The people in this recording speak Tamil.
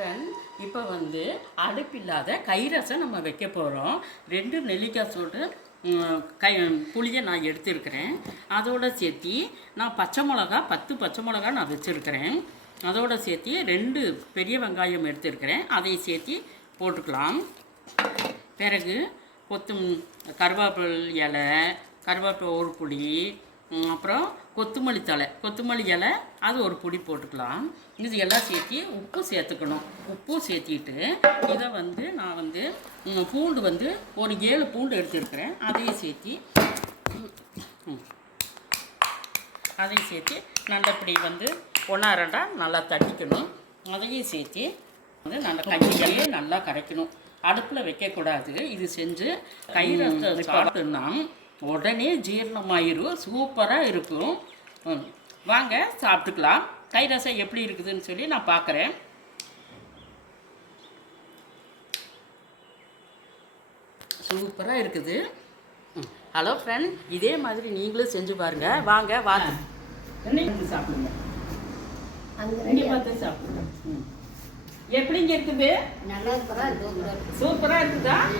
ஃப்ரெண்ட், இப்போ வந்து அடுப்பில்லாத கைரசம் நம்ம வைக்க போகிறோம். 2 நெல்லிக்காய் சோடு புளியை நான் எடுத்துருக்கிறேன். அதோடு சேர்த்து நான் பச்சை மிளகா 10 பச்சை மிளகா நான் வச்சுருக்கிறேன். அதோடு சேர்த்து 2 பெரிய வெங்காயம் எடுத்துருக்கிறேன். அதை சேர்த்து போட்டுக்கலாம். பிறகு கருவேப்பிலை இலை, கருவேப்பிலை ஒரு புளி, அப்புறம் கொத்தமல்லி இலை அது ஒரு பொடி போட்டுக்கலாம். இது எல்லாம் சேர்த்து உப்பு சேர்த்துக்கணும். உப்பு சேர்த்திட்டு இதை வந்து நான் பூண்டு ஒரு 7 பூண்டு எடுத்துருக்கிறேன். அதையும் சேர்த்து நல்லபடி ஒன்றா ரெண்டா நல்லா தட்டிக்கணும். அதையும் சேர்த்து நல்லா கஞ்சியே நல்லா கரைக்கணும். அடுப்பில் வைக்கக்கூடாது. இது செஞ்சு கைரசத்தை சாப்பிட்டோம்னா உடனே ஜீரணமாயிரும். சூப்பராக இருக்கும். வாங்க சாப்பிட்டுக்கலாம். கைரசம் எப்படி இருக்குதுன்னு சொல்லி நான் பார்க்குறேன். சூப்பராக இருக்குது. ஹலோ ஃப்ரெண்ட், இதே மாதிரி நீங்களும் செஞ்சு பாருங்கள். வாங்க சாப்பிடுங்க. அங்கே பார்த்து சாப்பிடுங்க. எப்படிங்க இருக்குது? நல்லா சூப்பராக இருக்குதா?